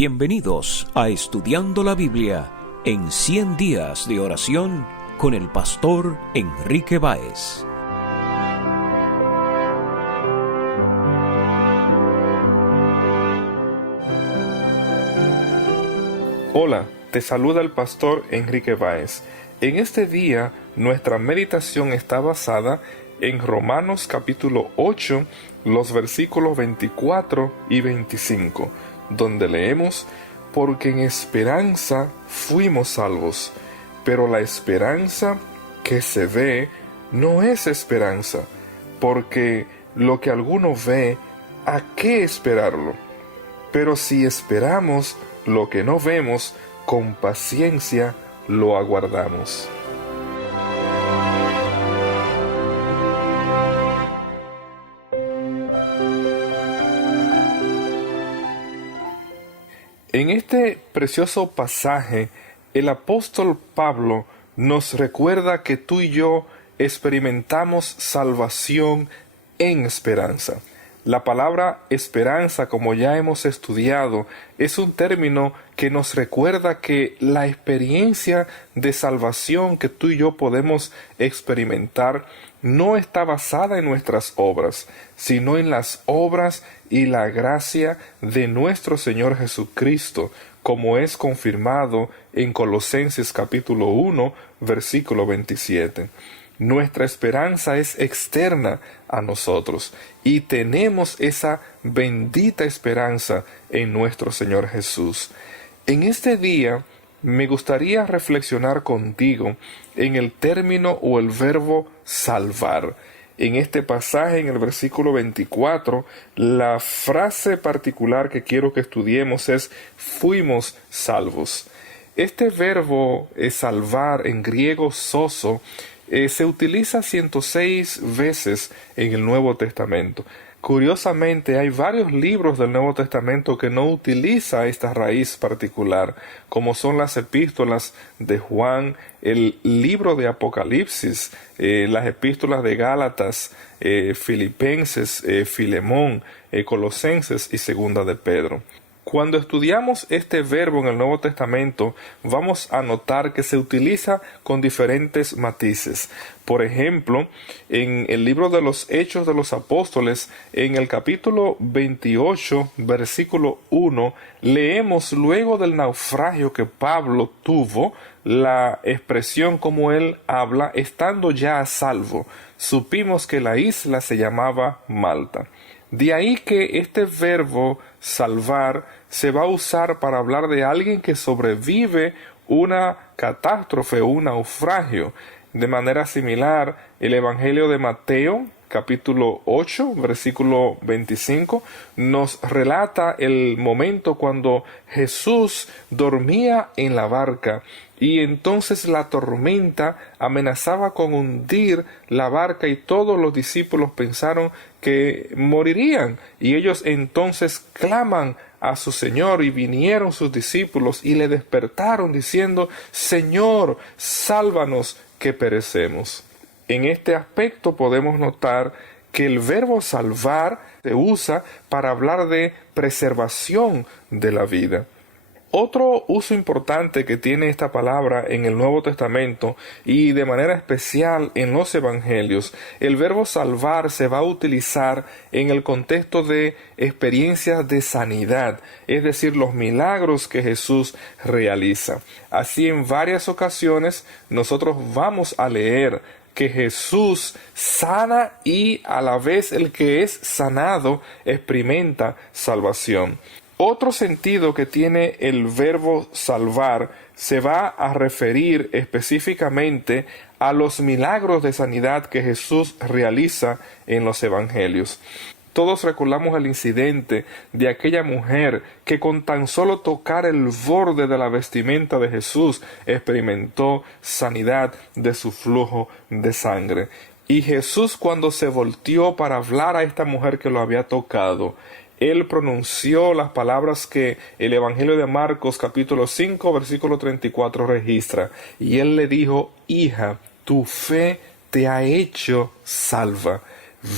Bienvenidos a Estudiando la Biblia en 100 días de oración con el pastor Enrique Báez. Hola, te saluda el pastor Enrique Báez. En este día, nuestra meditación está basada en Romanos capítulo 8, los versículos 24 y 25, donde leemos: porque en esperanza fuimos salvos, pero la esperanza que se ve no es esperanza, porque lo que alguno ve, ¿a qué esperarlo? Pero si esperamos lo que no vemos, con paciencia lo aguardamos. En este precioso pasaje, el apóstol Pablo nos recuerda que tú y yo experimentamos salvación en esperanza. La palabra esperanza, como ya hemos estudiado, es un término que nos recuerda que la experiencia de salvación que tú y yo podemos experimentar no está basada en nuestras obras, sino en las obras y la gracia de nuestro Señor Jesucristo, como es confirmado en Colosenses capítulo 1, versículo 27. Nuestra esperanza es externa a nosotros y tenemos esa bendita esperanza en nuestro Señor Jesús. En este día me gustaría reflexionar contigo en el término o el verbo salvar. En este pasaje, en el versículo 24, la frase particular que quiero que estudiemos es fuimos salvos. Este verbo salvar en griego sozo se utiliza 106 veces en el Nuevo Testamento. Curiosamente, hay varios libros del Nuevo Testamento que no utiliza esta raíz particular, como son las epístolas de Juan, el libro de Apocalipsis, las epístolas de Gálatas, Filipenses, Filemón, Colosenses y Segunda de Pedro. Cuando estudiamos este verbo en el Nuevo Testamento, vamos a notar que se utiliza con diferentes matices. Por ejemplo, en el libro de los Hechos de los Apóstoles, en el capítulo 28, versículo 1, leemos luego del naufragio que Pablo tuvo, la expresión como él habla, estando ya a salvo. Supimos que la isla se llamaba Malta. De ahí que este verbo salvar se va a usar para hablar de alguien que sobrevive una catástrofe, un naufragio. De manera similar, el Evangelio de Mateo, capítulo 8, versículo 25, nos relata el momento cuando Jesús dormía en la barca y entonces la tormenta amenazaba con hundir la barca y todos los discípulos pensaron que morirían y ellos entonces claman a su Señor y vinieron sus discípulos y le despertaron diciendo: Señor, sálvanos que perecemos. En este aspecto podemos notar que el verbo salvar se usa para hablar de preservación de la vida. Otro uso importante que tiene esta palabra en el Nuevo Testamento y de manera especial en los Evangelios, el verbo salvar se va a utilizar en el contexto de experiencias de sanidad, es decir, los milagros que Jesús realiza. Así, en varias ocasiones nosotros vamos a leer que Jesús sana y a la vez el que es sanado experimenta salvación. Otro sentido que tiene el verbo salvar se va a referir específicamente a los milagros de sanidad que Jesús realiza en los evangelios. Todos recordamos el incidente de aquella mujer que con tan solo tocar el borde de la vestimenta de Jesús experimentó sanidad de su flujo de sangre. Y Jesús, cuando se volteó para hablar a esta mujer que lo había tocado, él pronunció las palabras que el Evangelio de Marcos capítulo 5 versículo 34 registra. Y él le dijo: hija, tu fe te ha hecho salva.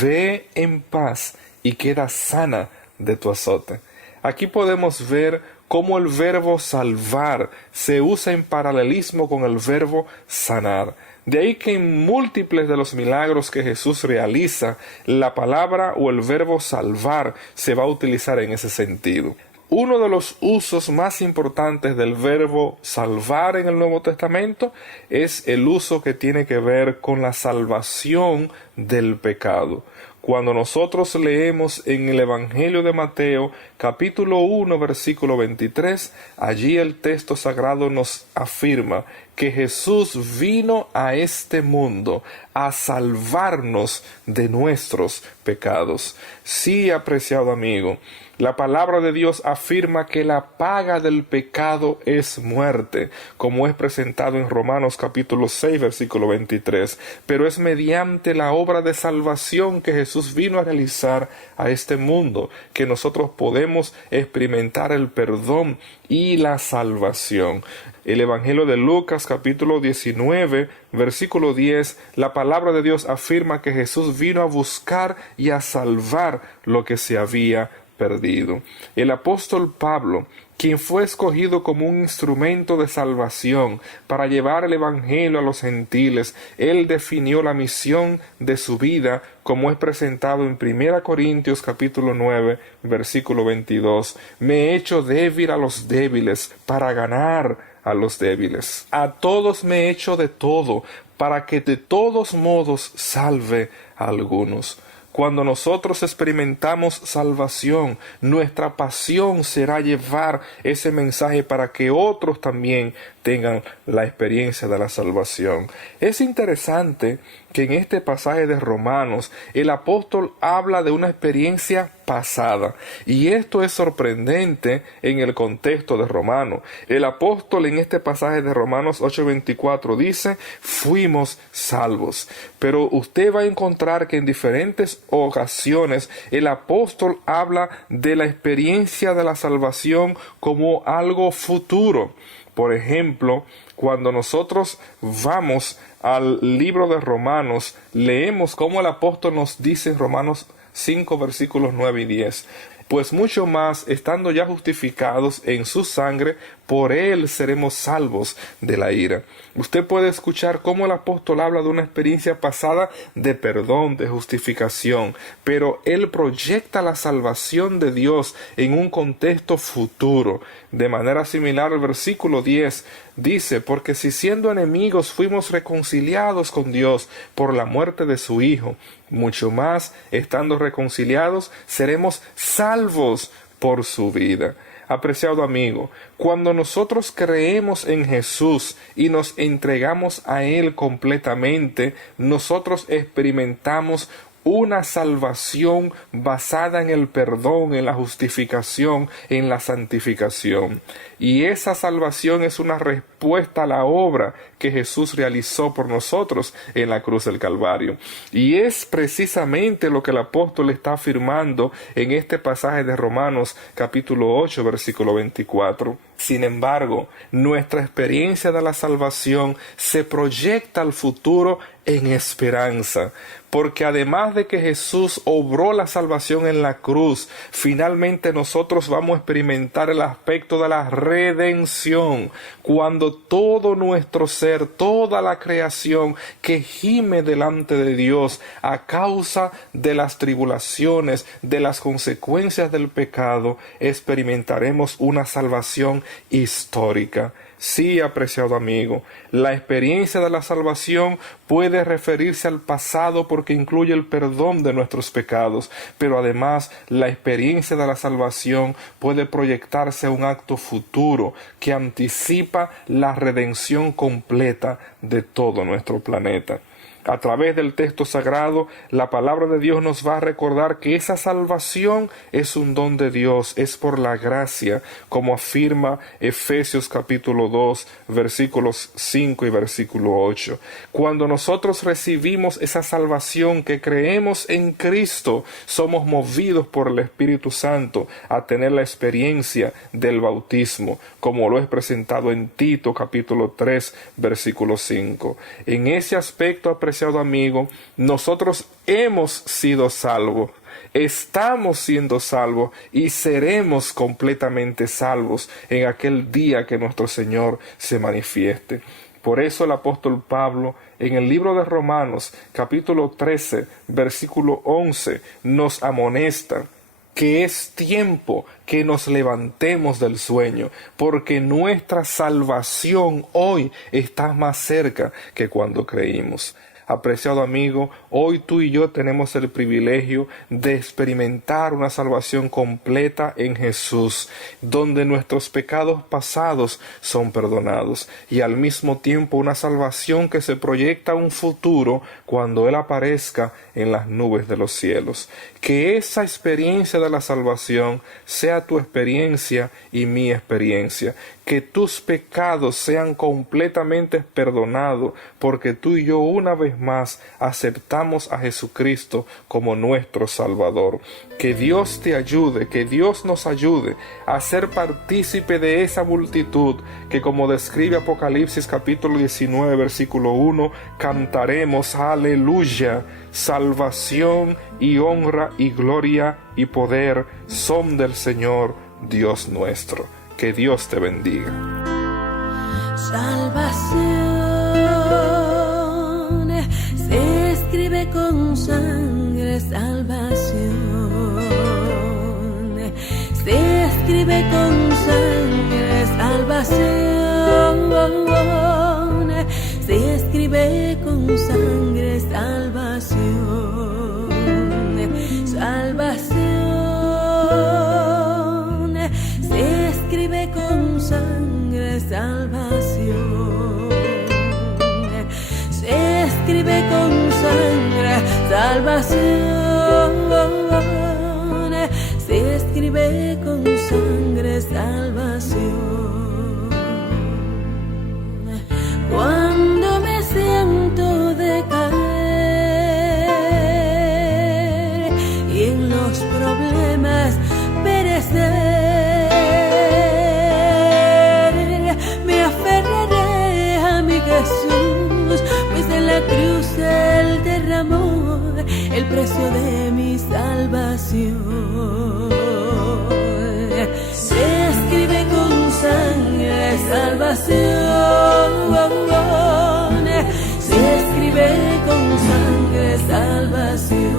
Ve en paz y queda sana de tu azote. Aquí podemos ver cómo el verbo salvar se usa en paralelismo con el verbo sanar. De ahí que en múltiples de los milagros que Jesús realiza, la palabra o el verbo salvar se va a utilizar en ese sentido. Uno de los usos más importantes del verbo salvar en el Nuevo Testamento es el uso que tiene que ver con la salvación del pecado. Cuando nosotros leemos en el Evangelio de Mateo, capítulo 1, versículo 23, allí el texto sagrado nos afirma que Jesús vino a este mundo a salvarnos de nuestros pecados. Sí, apreciado amigo, la palabra de Dios afirma que la paga del pecado es muerte, como es presentado en Romanos capítulo 6, versículo 23, pero es mediante la obra de salvación que Jesús vino a realizar a este mundo, que nosotros podemos experimentar el perdón y la salvación. El Evangelio de Lucas capítulo 19, versículo 10, la palabra de Dios afirma que Jesús vino a buscar y a salvar lo que se había perdido. El apóstol Pablo, quien fue escogido como un instrumento de salvación para llevar el Evangelio a los gentiles, él definió la misión de su vida como es presentado en 1 Corintios capítulo 9, versículo 22. Me he hecho débil a los débiles para ganar a los débiles. A todos me he hecho de todo, para que de todos modos salve a algunos. Cuando nosotros experimentamos salvación, nuestra pasión será llevar ese mensaje para que otros también tengan la experiencia de la salvación. Es interesante que en este pasaje de Romanos el apóstol habla de una experiencia pasada, y esto es sorprendente en el contexto de Romanos. El apóstol en este pasaje de Romanos 8:24 dice: fuimos salvos, pero usted va a encontrar que en diferentes ocasiones el apóstol habla de la experiencia de la salvación como algo futuro. Por ejemplo, cuando nosotros vamos al libro de Romanos, leemos cómo el apóstol nos dice en Romanos 5 versículos 9 y 10: pues mucho más, estando ya justificados en su sangre, por él seremos salvos de la ira. Usted puede escuchar cómo el apóstol habla de una experiencia pasada de perdón, de justificación, pero él proyecta la salvación de Dios en un contexto futuro. De manera similar, el versículo 10 dice: porque si siendo enemigos fuimos reconciliados con Dios por la muerte de su Hijo, mucho más, estando reconciliados, seremos salvos por su vida. Apreciado amigo, cuando nosotros creemos en Jesús y nos entregamos a Él completamente, nosotros experimentamos una salvación basada en el perdón, en la justificación, en la santificación. Y esa salvación es una respuesta a la obra que Jesús realizó por nosotros en la cruz del Calvario. Y es precisamente lo que el apóstol está afirmando en este pasaje de Romanos capítulo 8, versículo 24. Sin embargo, nuestra experiencia de la salvación se proyecta al futuro en esperanza, porque además de que Jesús obró la salvación en la cruz, finalmente nosotros vamos a experimentar el aspecto de la redención, cuando todo nuestro ser, toda la creación que gime delante de Dios a causa de las tribulaciones, de las consecuencias del pecado, experimentaremos una salvación histórica. Sí, apreciado amigo, la experiencia de la salvación puede referirse al pasado porque incluye el perdón de nuestros pecados, pero además la experiencia de la salvación puede proyectarse a un acto futuro que anticipa la redención completa de todo nuestro planeta. A través del texto sagrado, la palabra de Dios nos va a recordar que esa salvación es un don de Dios, es por la gracia, como afirma Efesios capítulo 2, versículos 5 y versículo 8. Cuando nosotros recibimos esa salvación que creemos en Cristo, somos movidos por el Espíritu Santo a tener la experiencia del bautismo, como lo es presentado en Tito capítulo 3, versículo 5. En ese aspecto, apreciado amigo, nosotros hemos sido salvos, Estamos siendo salvos y seremos completamente salvos en aquel día que nuestro Señor se manifieste. Por eso el apóstol Pablo, en el libro de Romanos, capítulo 13, versículo 11, nos amonesta que es tiempo que nos levantemos del sueño, porque nuestra salvación hoy está más cerca que cuando creímos. Apreciado amigo, hoy tú y yo tenemos el privilegio de experimentar una salvación completa en Jesús, donde nuestros pecados pasados son perdonados y al mismo tiempo una salvación que se proyecta a un futuro cuando Él aparezca en las nubes de los cielos. Que esa experiencia de la salvación sea tu experiencia y mi experiencia. Que tus pecados sean completamente perdonados, porque tú y yo una vez más aceptamos a Jesucristo como nuestro Salvador. Que Dios te ayude, que Dios nos ayude a ser partícipe de esa multitud que, como describe Apocalipsis capítulo 19 versículo 1, cantaremos aleluya, salvación y honra y gloria y poder son del Señor Dios nuestro. Que Dios te bendiga. Salvación se escribe con sangre, salvación se escribe con sangre, salvación se escribe con sangre, salvación, salvación se escribe con sangre, salvación se escribe con sangre, salvación se escribe con sangre, salvación. Cuando me siento decaer y en los problemas perecer, me aferraré a mi Jesús, pues en la cruz Él derramó el precio de mi salvación. Se escribe con sangre, salvación se escribe con sangre, salvación.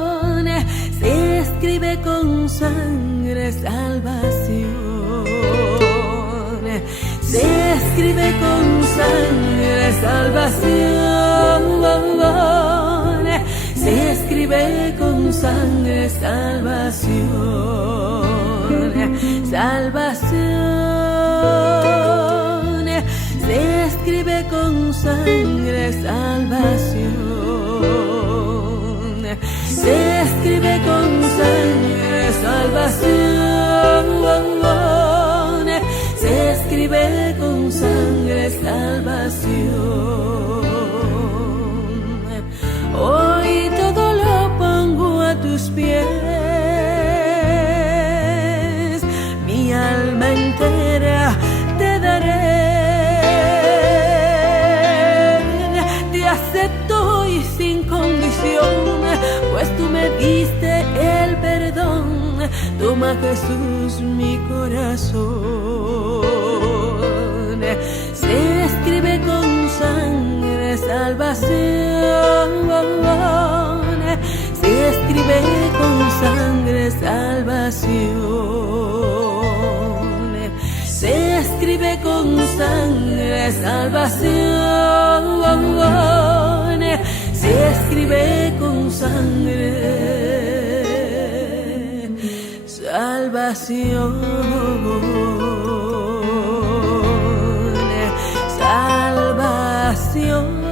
Salvación se escribe con sangre, salvación se escribe con sangre, salvación se escribe con sangre, salvación, salvación se escribe con sangre, salvación se escribe con sangre, salvación se escribe con sangre, salvación. Hoy todo lo pongo a tus pies, mi alma entera te daré, te acepto y sin condición, pues tú me diste el perdón. Toma, Jesús, mi corazón. Se escribe con sangre, salvación. Se escribe con sangre, salvación. Se escribe con sangre, salvación. Se escribe con sangre, salvación, salvación.